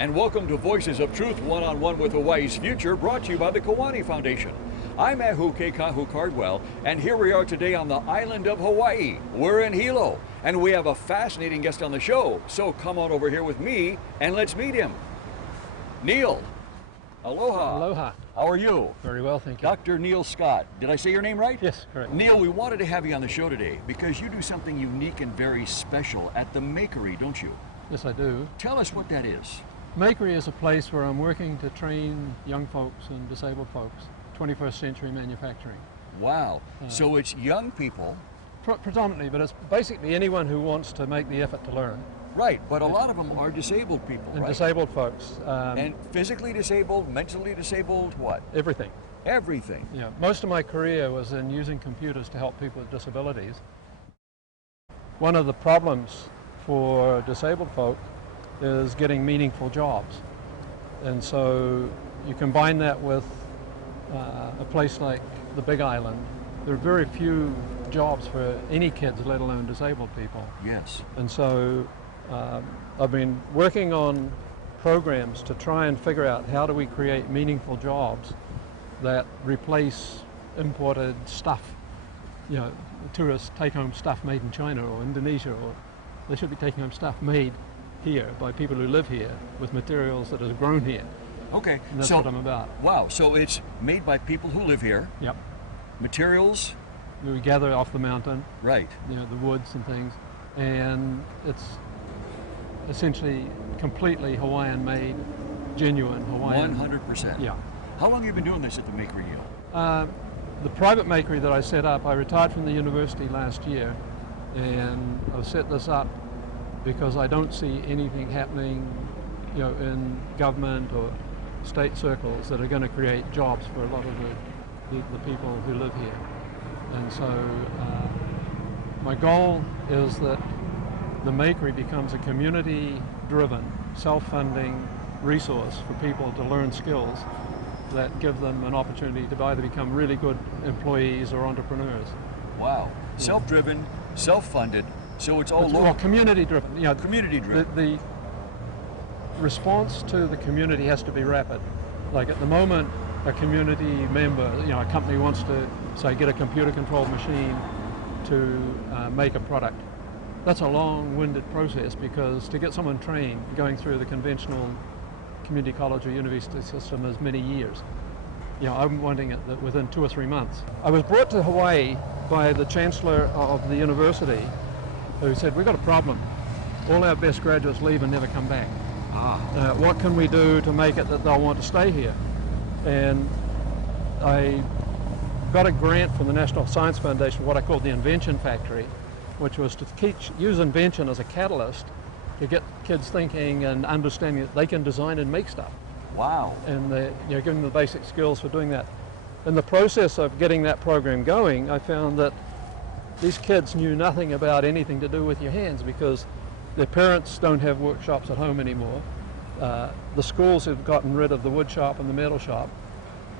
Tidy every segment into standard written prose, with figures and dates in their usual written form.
and welcome to Voices of Truth One-on-One with Hawaii's Future, brought to you by the Kiwani Foundation. I'm Ahu Keikahu Cardwell, and here we are today on the island of Hawaii. We're in Hilo, and we have a fascinating guest on the show, so come on over here with me and let's meet him. Neil. Aloha. Aloha. How are you? Very well, thank you. Dr. Neil Scott. Did I say your name right? Yes, correct. Neil, we wanted to have you on the show today because you do something unique and very special at the Makery, don't you? Yes, I do. Tell us what that is. Makery is a place where I'm working to train young folks and disabled folks, 21st century manufacturing. Wow. So it's young people. Predominantly, but it's basically anyone who wants to make the effort to learn. Right, but a lot of them are disabled people, And right? disabled folks. And physically disabled, mentally disabled, what? Everything. Everything. Yeah. Most of my career was in using computers to help people with disabilities. One of the problems for disabled folk is getting meaningful jobs. And so you combine that with a place like the Big Island. There are very few jobs for any kids, let alone disabled people. Yes. And so I've been working on programs to try and figure out how do we create meaningful jobs that replace imported stuff. You know, tourists take home stuff made in China or Indonesia, or they should be taking home stuff made here by people who live here with materials that are grown here. Okay. And that's so, what I'm about. Wow, so it's made by people who live here. Yep. Materials. We gather off the mountain. Right. You know, the woods and things. And it's essentially completely Hawaiian made, genuine Hawaiian. 100%. Yeah. How long have you been doing this at the Makery, Neil? The private makery that I set up, I retired from the university last year, and I've set this up because I don't see anything happening, you know, in government or state circles that are going to create jobs for a lot of the people who live here. And so my goal is that the Makery becomes a community-driven, self-funding resource for people to learn skills that give them an opportunity to either become really good employees or entrepreneurs. Wow. Yeah. Self-driven, self-funded, so it's all local. Well, community-driven. You know, community-driven. The response to the community has to be rapid. Like at the moment, a community member, you know, a company wants to, say, get a computer-controlled machine to make a product. That's a long-winded process because to get someone trained, going through the conventional community college or university system is many years. You know, I'm wanting it within 2 or 3 months. I was brought to Hawaii by the chancellor of the university who said, we've got a problem. All our best graduates leave and never come back. What can we do to make it that they'll want to stay here? And I got a grant from the National Science Foundation, what I called the Invention Factory, which was to use invention as a catalyst to get kids thinking and understanding that they can design and make stuff. Wow. And you know, giving them the basic skills for doing that. In the process of getting that program going, I found that these kids knew nothing about anything to do with your hands because their parents don't have workshops at home anymore. The schools have gotten rid of the wood shop and the metal shop,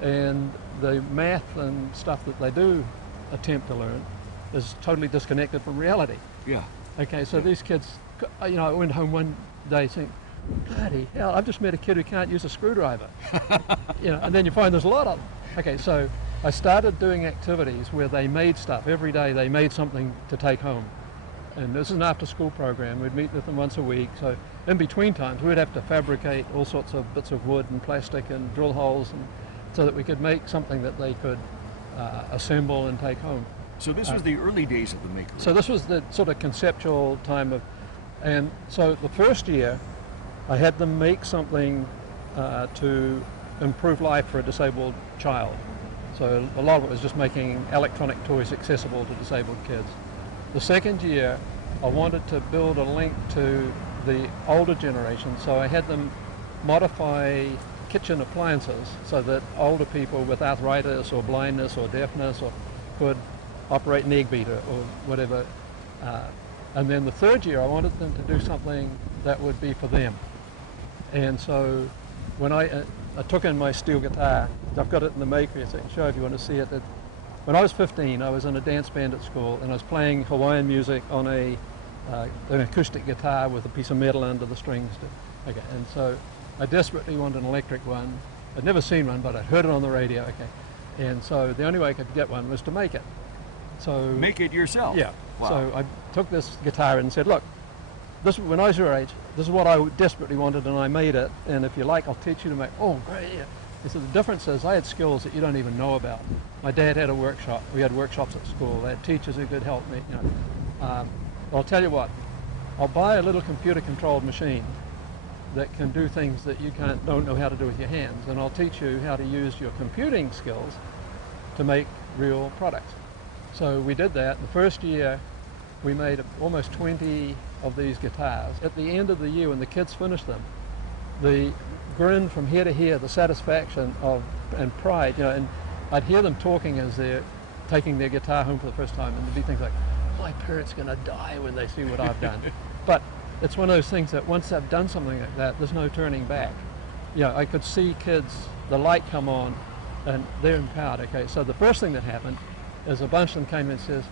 and the math and stuff that they do attempt to learn is totally disconnected from reality. Yeah. Okay, so these kids, you know, I went home one day saying, bloody hell, I've just met a kid who can't use a screwdriver. You know, and then you find there's a lot of them. Okay, so I started doing activities where they made stuff. Every day they made something to take home. And this is an after-school program. We'd meet with them once a week. So in between times, we'd have to fabricate all sorts of bits of wood and plastic and drill holes and so that we could make something that they could assemble and take home. So this was the early days of the Makery. So this was the sort of conceptual time of, and so the first year I had them make something to improve life for a disabled child. So a lot of it was just making electronic toys accessible to disabled kids. The second year I wanted to build a link to the older generation, so I had them modify kitchen appliances so that older people with arthritis or blindness or deafness could operate an egg beater or whatever. And then the third year I wanted them to do something that would be for them. And so when I took in my steel guitar, I've got it in the Makery, so I can show if you want to see it. When I was 15, I was in a dance band at school and I was playing Hawaiian music on an acoustic guitar with a piece of metal under the strings. Okay, and so I desperately wanted an electric one. I'd never seen one, but I'd heard it on the radio, okay. And so the only way I could get one was to make it. So Make it yourself? Yeah. Wow. So I took this guitar and said, look, when I was your age, this is what I desperately wanted, and I made it, and if you like, I'll teach you to make. Oh, great, yeah. And so the difference is I had skills that you don't even know about. My dad had a workshop. We had workshops at school. I had teachers who could help me. I'll tell you what, I'll buy a little computer-controlled machine that can do things that you don't know how to do with your hands, and I'll teach you how to use your computing skills to make real products. So we did that. The first year, we made almost 20 of these guitars. At the end of the year, when the kids finished them, the grin from here to here, the satisfaction and pride, and I'd hear them talking as they're taking their guitar home for the first time, and there'd be things like, my parents are going to die when they see what I've done. But it's one of those things that once they've done something like that, there's no turning back. I could see kids, the light come on, and they're empowered. Okay, so the first thing that happened is a bunch of them came in and says,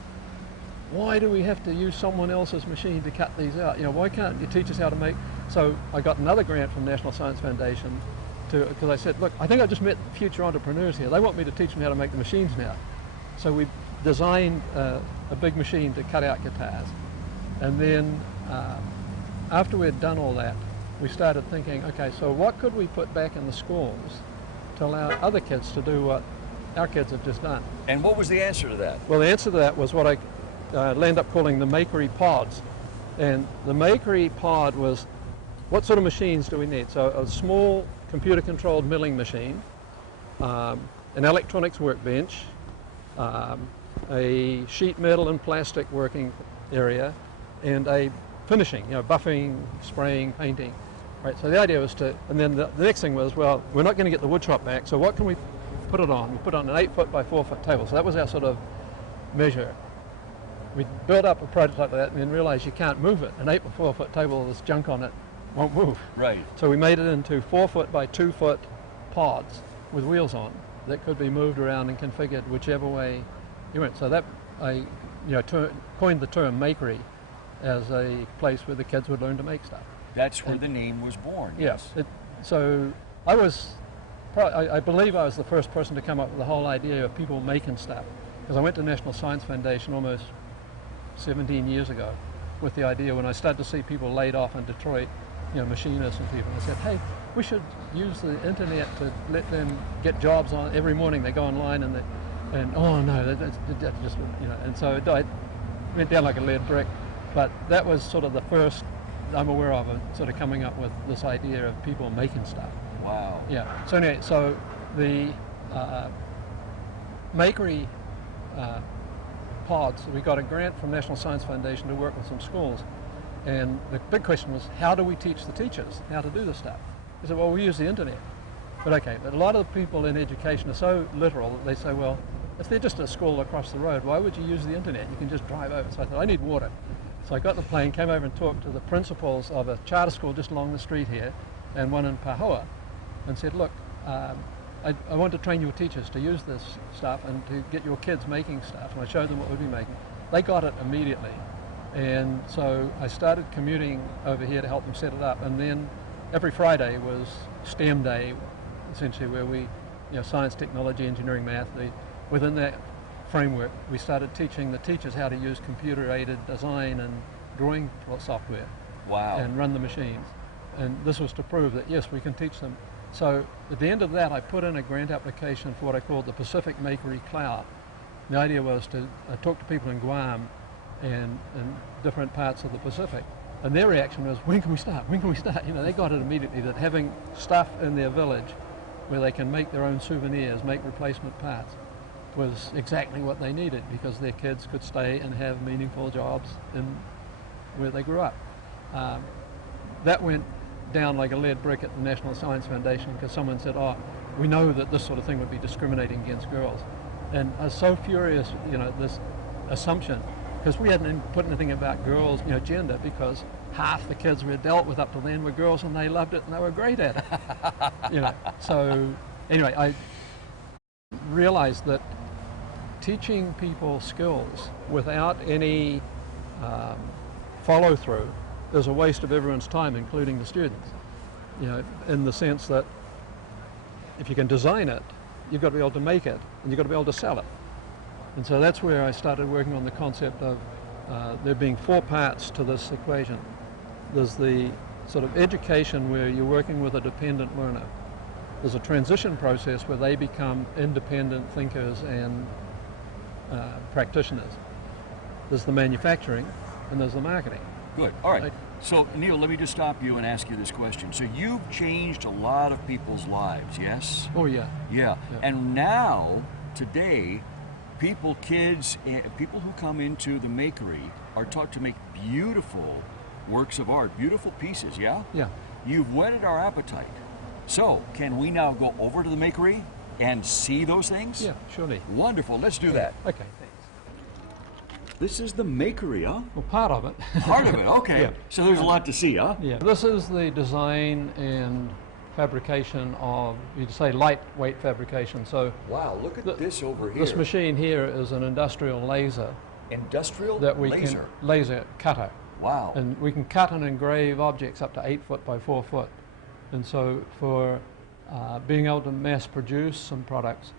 why do we have to use someone else's machine to cut these out? Why can't you teach us how to make? So I got another grant from National Science Foundation because I said, look, I think I just met future entrepreneurs here. They want me to teach them how to make the machines now. So we designed a big machine to cut out guitars. And then after we had done all that, we started thinking, okay, so what could we put back in the schools to allow other kids to do what our kids have just done? And what was the answer to that? Well, the answer to that was what I ended up calling the Makery pods. And the Makery pod was, what sort of machines do we need? So a small computer-controlled milling machine, an electronics workbench, a sheet metal and plastic working area, and a finishing, buffing, spraying, painting. Right, so the idea was and then the next thing was, well, we're not going to get the wood shop back, so what can we put it on? We put it on an 8-foot by 4-foot table. So that was our sort of measure. We built up a prototype like that and then realized you can't move it. An 8 by 4-foot table with this junk on it won't move. Right. So we made it into 4-foot by 2-foot pods with wheels on that could be moved around and configured whichever way you went. So that I coined the term Makery as a place where the kids would learn to make stuff. That's where the name was born. Yes. So I believe I was the first person to come up with the whole idea of people making stuff, because I went to National Science Foundation almost 17 years ago with the idea when I started to see people laid off in Detroit, machinists and people. I said, hey, we should use the internet to let them get jobs on. Every morning they go online and oh no, that's just, and so it went down like a lead brick. But that was sort of the first I'm aware of sort of coming up with this idea of people making stuff. Wow. Yeah. So anyway, so the Makery pods, we got a grant from National Science Foundation to work with some schools. And the big question was, how do we teach the teachers how to do this stuff? They said, well, we use the internet. But okay, but a lot of the people in education are so literal that they say, well, if they're just a school across the road, why would you use the internet? You can just drive over. So I thought, I need water. So I got the plane, came over and talked to the principals of a charter school just along the street here and one in Pahoa, and said, look, I want to train your teachers to use this stuff and to get your kids making stuff. And I showed them what we'd be making. They got it immediately. And so I started commuting over here to help them set it up. And then every Friday was STEM day, essentially, where we, science, technology, engineering, math. Within that framework, we started teaching the teachers how to use computer-aided design and drawing software. Wow. And run the machines. And this was to prove that, yes, we can teach them. So at the end of that, I put in a grant application for what I called the Pacific Makery Cloud. The idea was to talk to people in Guam and different parts of the Pacific. And their reaction was, when can we start? When can we start? They got it immediately, that having stuff in their village where they can make their own souvenirs, make replacement parts, was exactly what they needed, because their kids could stay and have meaningful jobs in where they grew up. That went down like a lead brick at the National Science Foundation, because someone said, oh, we know that this sort of thing would be discriminating against girls. And I was so furious, this assumption, because we hadn't put anything about girls, gender, because half the kids we had dealt with up to then were girls, and they loved it and they were great at it. So anyway, I realized that teaching people skills without any follow-through is a waste of everyone's time, including the students. you know, in the sense that if you can design it, you've got to be able to make it, and you've got to be able to sell it. And so that's where I started working on the concept of there being 4 parts to this equation. There's the sort of education where you're working with a dependent learner. There's a transition process where they become independent thinkers and practitioners. There's the manufacturing, and there's the marketing. Good. All right. So, Neil, let me just stop you and ask you this question. So you've changed a lot of people's lives, yes? Oh, yeah. Yeah. And now, today, people, kids, people who come into the Makery are taught to make beautiful works of art, beautiful pieces, yeah? Yeah. You've whetted our appetite. So, can we now go over to the Makery and see those things? Yeah, surely. Wonderful. Let's do that. Okay, thanks. This is the Makery, huh? Well, part of it. Part of it, okay. Yeah. So there's a lot to see, huh? Yeah. This is the design and fabrication of, you'd say, lightweight fabrication. So Wow, look at this over here. this machine here is an industrial laser Industrial that we laser. can laser cutter, Wow. and we can cut and engrave objects up to 8 foot by 4 foot. And so for being able to mass produce some products,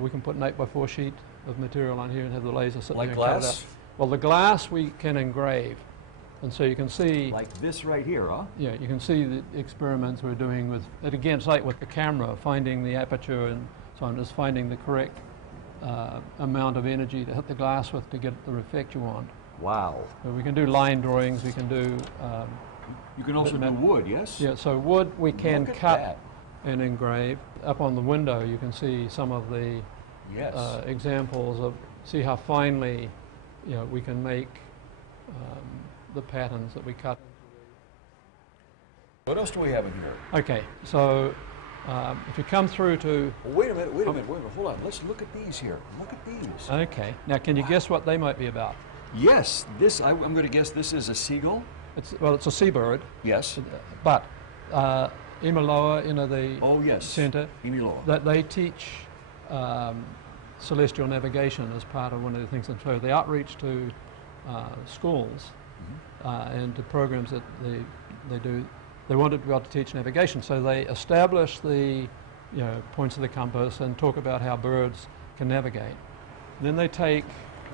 we can put an 8x4 sheet of material on here and have the laser sit Like there and cut it glass? out. Well, the glass we can engrave, and so you can see. Like this right here, huh? Yeah, you can see the experiments we're doing with it again. It's like with the camera, finding the aperture and so on, just finding the correct amount of energy to hit the glass with to get the effect you want. Wow. So we can do line drawings. We can do. You can also do wood, yes? Yeah, so wood we can Look at cut that. and engrave. Up on the window, you can see some of the Yes. examples of. See how finely, you know, we can make the patterns that we cut. What else do we have in here? Okay, so if you come through to. Well, wait a minute, hold on. Let's look at these here. Look at these. Okay, now can you guess what they might be about? Yes, this, I'm going to guess this is a seagull. It's a seabird, Yes. but Imaloa, you know, the Oh, yes. center, Iniloa. that they teach celestial navigation as part of one of the things. And so the outreach to schools and to programs that they do, they wanted to be able to teach navigation. So they establish the points of the compass and talk about how birds can navigate. Then they take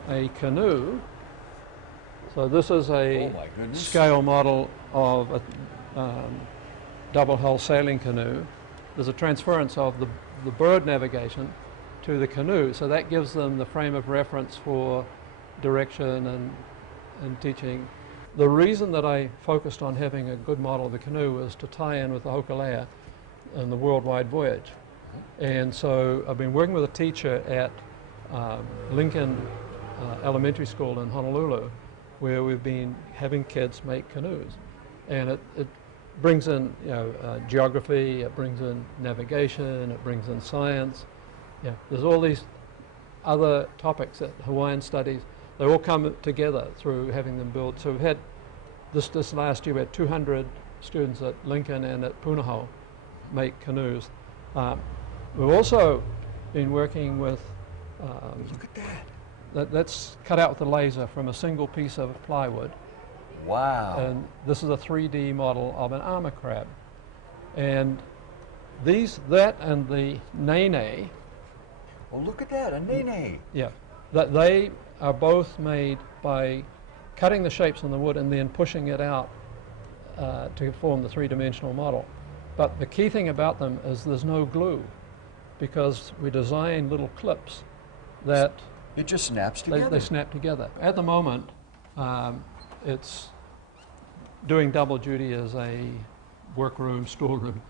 a canoe. So this is a Oh my goodness. scale model of a double hull sailing canoe. There's a transference of the bird navigation to the canoe, so that gives them the frame of reference for direction and teaching. The reason that I focused on having a good model of the canoe was to tie in with the Hokulea and the worldwide voyage. And so I've been working with a teacher at Lincoln Elementary School in Honolulu, where we've been having kids make canoes. And it brings in geography, it brings in navigation, it brings in science. Yeah, there's all these other topics that Hawaiian studies, they all come together through having them build. So we've had this last year, we had 200 students at Lincoln and at Punahou make canoes. We've also been working with Look at that. that's cut out with a laser from a single piece of plywood. Wow. And this is a 3D model of an armor crab. And that and the nene, Oh, look at that, a nene. yeah, that they are both made by cutting the shapes in the wood and then pushing it out to form the three-dimensional model. But the key thing about them is there's no glue, because we design little clips that It just snaps they together. snap together. At the moment, it's doing double duty as a workroom, storeroom,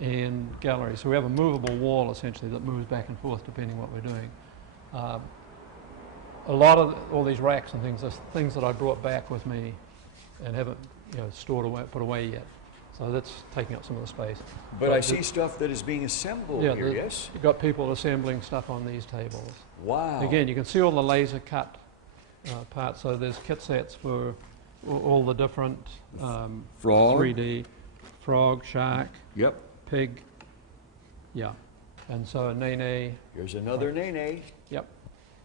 and gallery. So we have a movable wall essentially that moves back and forth depending what we're doing. A lot of all these racks and things are things that I brought back with me and haven't stored away, put away yet. So that's taking up some of the space. But I see stuff that is being assembled here, yes? You've got people assembling stuff on these tables. Wow. Again, you can see all the laser cut parts. So there's kit sets for all the different Frog. 3D, frog, shark, Yep. pig, yeah. And so a nene, Here's another nene. yep,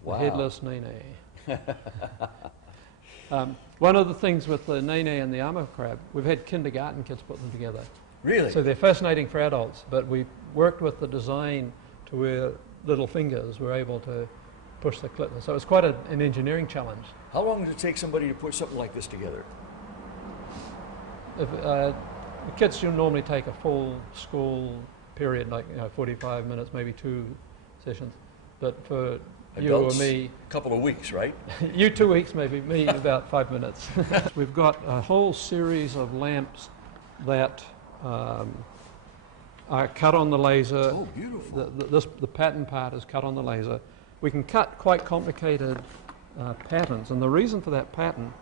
Wow. the headless nene. One of the things with the nene and the armor crab, we've had kindergarten kids put them together. Really? So they're fascinating for adults, but we worked with the design to where little fingers were able to push the clip. So it was quite an engineering challenge. How long does it take somebody to put something like this together? If, the kids normally take a full school period, like 45 minutes, maybe 2 sessions. But for Adults, you or me, a couple of weeks, right? you 2 weeks maybe, me about 5 minutes. We've got a whole series of lamps that are cut on the laser. Oh, beautiful. The pattern part is cut on the laser. We can cut quite complicated patterns, and the reason for that pattern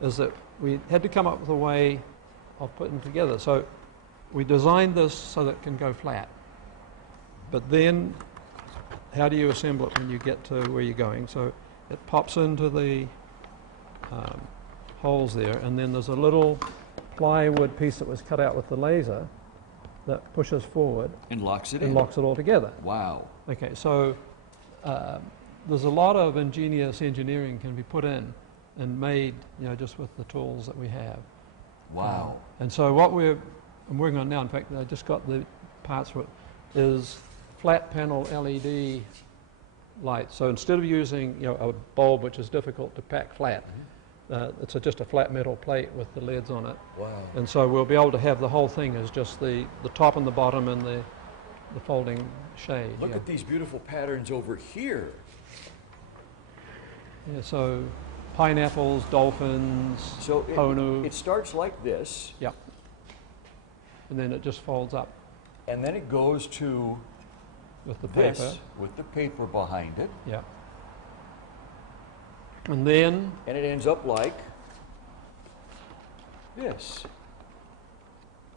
is that we had to come up with a way of putting them together. So we designed this so that it can go flat. But then, how do you assemble it when you get to where you're going? So it pops into the holes there, and then there's a little plywood piece that was cut out with the laser that pushes forward And locks it and in. locks it all together. Wow. Okay, so there's a lot of ingenious engineering can be put in and made, just with the tools that we have. Wow. And so what I'm working on now, in fact, I just got the parts for it, is flat panel LED lights. So instead of using a bulb, which is difficult to pack flat, it's just a flat metal plate with the LEDs on it. Wow. And so we'll be able to have the whole thing as just the top and the bottom and the folding shade. Look at these beautiful patterns over here. Yeah, so pineapples, dolphins, So honu. it starts like this, Yeah. And then it just folds up and then it goes to with the this paper. with the paper behind it, Yeah. And then, and it ends up like this.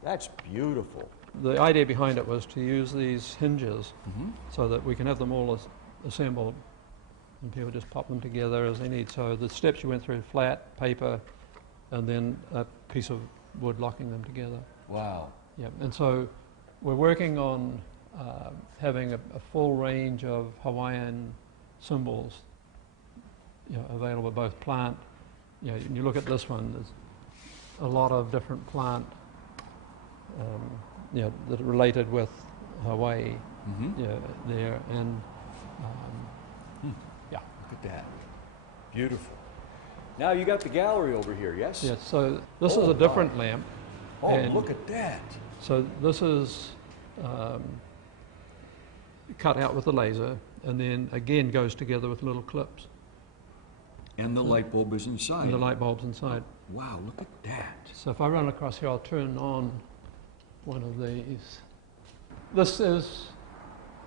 That's beautiful. the idea behind it was to use these hinges so that we can have them all assembled and people just pop them together as they need. So the steps you went through, flat, paper, and then a piece of wood locking them together. Wow. Yeah, and so we're working on having a full range of Hawaiian symbols available, both plant, you look at this one, there's a lot of different plant that are related with Hawaii there, and yeah. Look at that. Beautiful. Now you got the gallery over here, yes? Yeah, so this is Oh, a different wow. lamp. Oh, And look at that. So this is cut out with a laser and then again goes together with little clips. And the light bulb is inside. And the light bulbs inside. Wow, look at that. So if I run across here, I'll turn on one of these. This is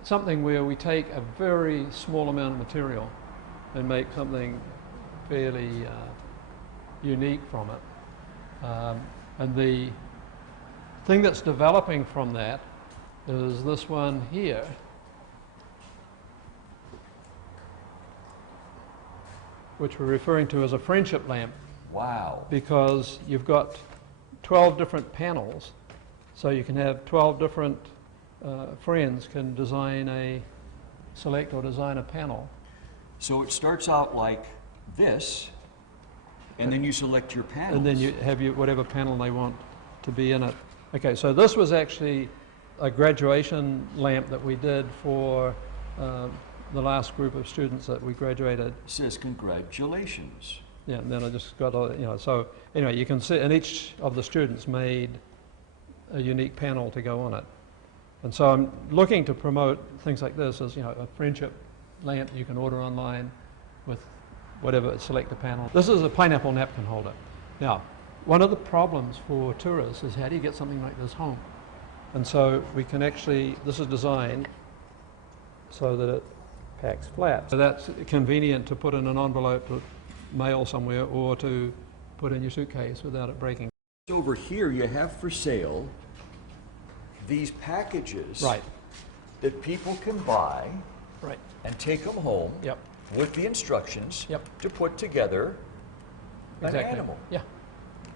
something where we take a very small amount of material and make something fairly unique from it. And the thing that's developing from that is this one here, which we're referring to as a friendship lamp, Wow. because you've got 12 different panels, so you can have 12 different friends can select or design a panel. So it starts out like this, and then you select your panels. And then you have whatever panel they want to be in it. Okay, so this was actually a graduation lamp that we did for the last group of students that we graduated. It says congratulations. Yeah, and then I just got so anyway, you can see, and each of the students made a unique panel to go on it. And so I'm looking to promote things like this as, a friendship lamp you can order online with whatever, select a panel. This is a pineapple napkin holder. Now, one of the problems for tourists is how do you get something like this home? And so we can actually, this is designed so that it packs flat. So that's convenient to put in an envelope to mail somewhere or to put in your suitcase without it breaking. Over here you have for sale these packages Right. that people can buy Right. and take them home Yep. with the instructions Yep. to put together an animal. Yeah.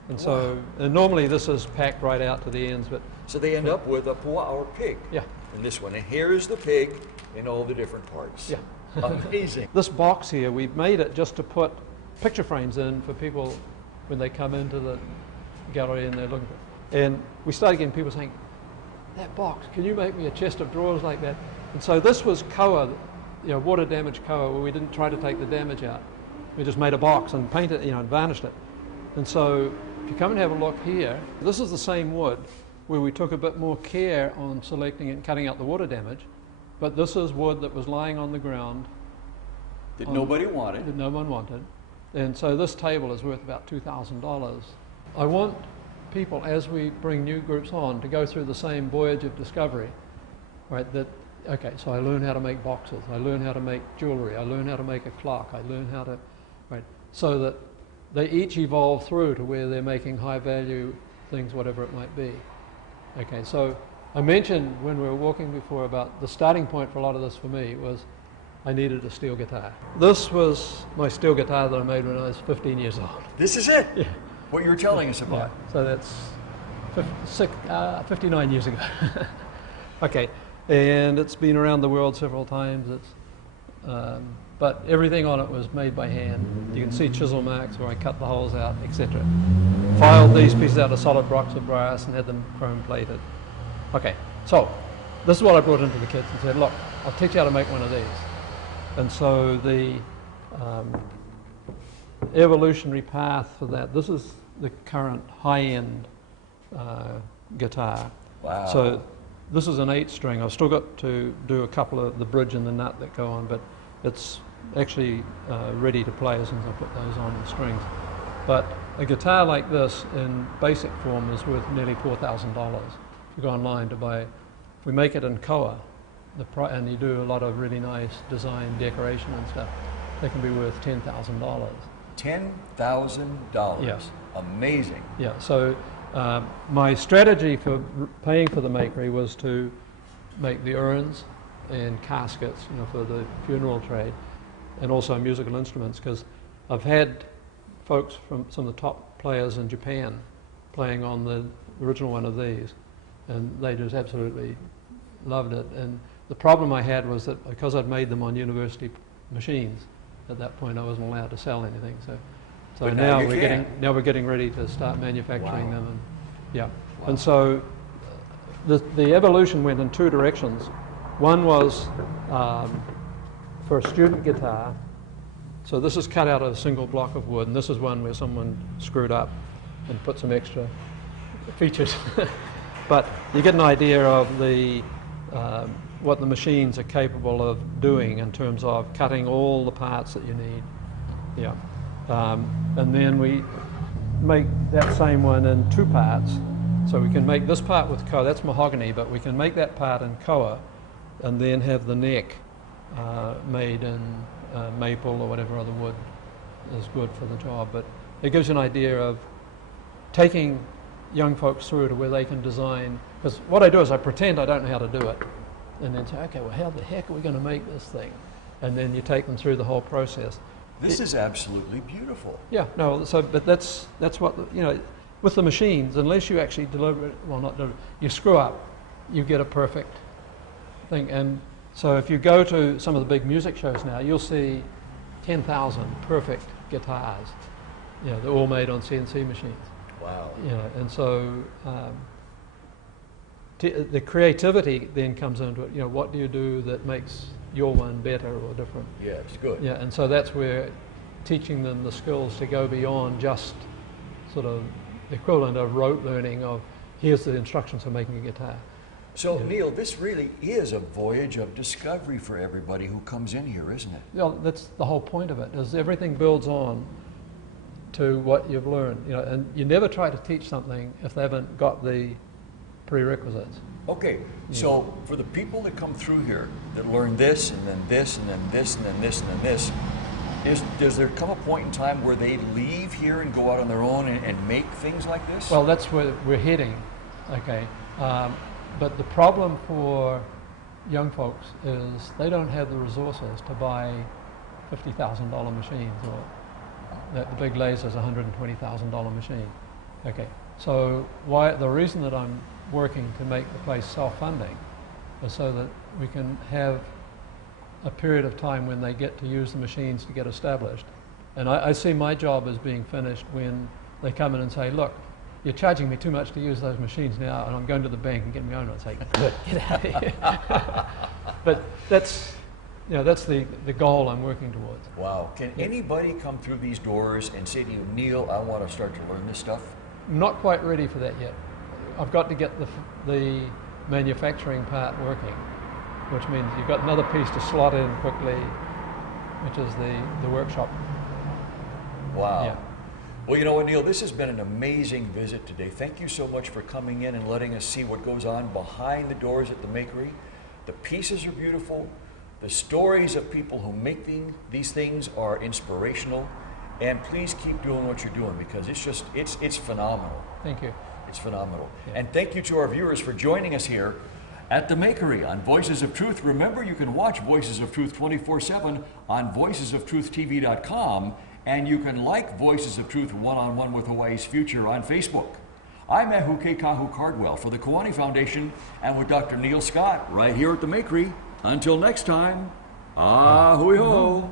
And so, and normally this is packed right out to the ends, but So they end up with a pu'a or pig. yeah. And this one, and here is the pig in all the different parts. Yeah. Amazing. This box here, we've made it just to put picture frames in for people when they come into the gallery and they're looking for. And we started getting people saying, that box, can you make me a chest of drawers like that? And so this was koa, water damage koa, where we didn't try to take the damage out. We just made a box and painted, and varnished it. And so if you come and have a look here, this is the same wood where we took a bit more care on selecting and cutting out the water damage, but this is wood that was lying on the ground. That nobody wanted. That no one wanted. And so this table is worth about $2,000. I want people, as we bring new groups on, to go through the same voyage of discovery, right? Okay, so I learn how to make boxes, I learn how to make jewelry, I learn how to make a clock, I learn how to, right? So that they each evolve through to where they're making high value things, whatever it might be. Okay, so I mentioned when we were walking before about the starting point for a lot of this for me was I needed a steel guitar. This was my steel guitar that I made when I was 15 years old. This is it? Yeah. What you were telling us about. Yeah. So that's 59 years ago. Okay, and it's been around the world several times. But everything on it was made by hand. You can see chisel marks where I cut the holes out, etc. Filed these pieces out of solid blocks of brass and had them chrome plated. Okay, so this is what I brought into the kids and said, look, I'll teach you how to make one of these. And so the evolutionary path for that, this is the current high-end guitar. Wow. So this is an 8-string. I've still got to do a couple of the bridge and the nut that go on, but it's actually ready to play as soon as I put those on the strings. But a guitar like this in basic form is worth nearly $4,000. If you go online to buy, if we make it in koa, and you do a lot of really nice design, decoration and stuff, they can be worth $10,000. $10,000. Yes. Amazing. Yeah, so my strategy for paying for the Makery was to make the urns and caskets, for the funeral trade, and also musical instruments, because I've had folks from some of the top players in Japan playing on the original one of these, and they just absolutely loved it. And the problem I had was that because I'd made them on university machines, at that point I wasn't allowed to sell anything. So now we're getting ready to start manufacturing them. And, yeah. Wow. And so the evolution went in two directions. One was for a student guitar. So this is cut out of a single block of wood, and this is one where someone screwed up and put some extra features. But you get an idea of the what the machines are capable of doing in terms of cutting all the parts that you need. Yeah. And then we make that same one in two parts. So we can make this part with koa, that's mahogany, but we can make that part in koa and then have the neck made in maple or whatever other wood is good for the job. But it gives you an idea of taking young folks through to where they can design, because what I do is I pretend I don't know how to do it and then say, okay, well, how the heck are we going to make this thing? And then you take them through the whole process. This is absolutely beautiful. Yeah, no, so, but that's what, with the machines, unless you actually you screw up, you get a perfect thing. And so if you go to some of the big music shows now, you'll see 10,000 perfect guitars. They're all made on CNC machines. Wow. And so the creativity then comes into it. What do you do that makes your one better or different? Yeah, it's good. Yeah, and so that's where teaching them the skills to go beyond just sort of the equivalent of rote learning of here's the instructions for making a guitar. So Neil, this really is a voyage of discovery for everybody who comes in here, isn't it? That's the whole point of it, is everything builds on to what you've learned. And you never try to teach something if they haven't got the prerequisites. Okay, so for the people that come through here that learn this and then this and then this and then this and then this, does there come a point in time where they leave here and go out on their own and make things like this? Well, that's where we're heading, okay. But the problem for young folks is they don't have the resources to buy $50,000 machines, or the big laser's $120,000 machine. Okay, so the reason that I'm working to make the place self-funding is so that we can have a period of time when they get to use the machines to get established. And I see my job as being finished when they come in and say, look, you're charging me too much to use those machines now, and I'm going to the bank and getting my own. I'd say, good, get out of here. But that's the goal I'm working towards. Wow. Can anybody come through these doors and say to you, Neil, I want to start to learn this stuff? Not quite ready for that yet. I've got to get the manufacturing part working, which means you've got another piece to slot in quickly, which is the workshop. Wow. Yeah. Well, you know what, Neil, this has been an amazing visit today. Thank you so much for coming in and letting us see what goes on behind the doors at the Makery. The pieces are beautiful. The stories of people who make these things are inspirational. And please keep doing what you're doing, because it's phenomenal. Thank you. It's phenomenal. Yeah. And thank you to our viewers for joining us here at the Makery on Voices of Truth. Remember, you can watch Voices of Truth 24/7 on voicesoftruth.tv.com, and you can like Voices of Truth One-on-One with Hawaii's Future on Facebook. I'm Makery Cardwell for the Kiwani Foundation and with Dr. Neil Scott right here at the Makery. Until next time, ahui ho.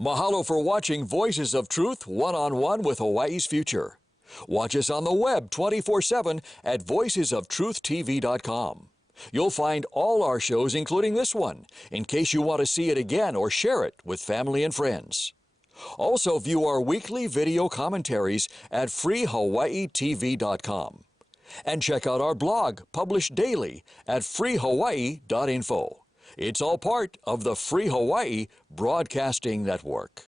Mahalo for watching Voices of Truth One-on-One with Hawaii's Future. Watch us on the web 24/7 at voicesoftruth.tv.com. You'll find all our shows, including this one, in case you want to see it again or share it with family and friends. Also view our weekly video commentaries at freehawaiitv.com. And check out our blog, published daily, at freehawaii.info. It's all part of the Free Hawaii Broadcasting Network.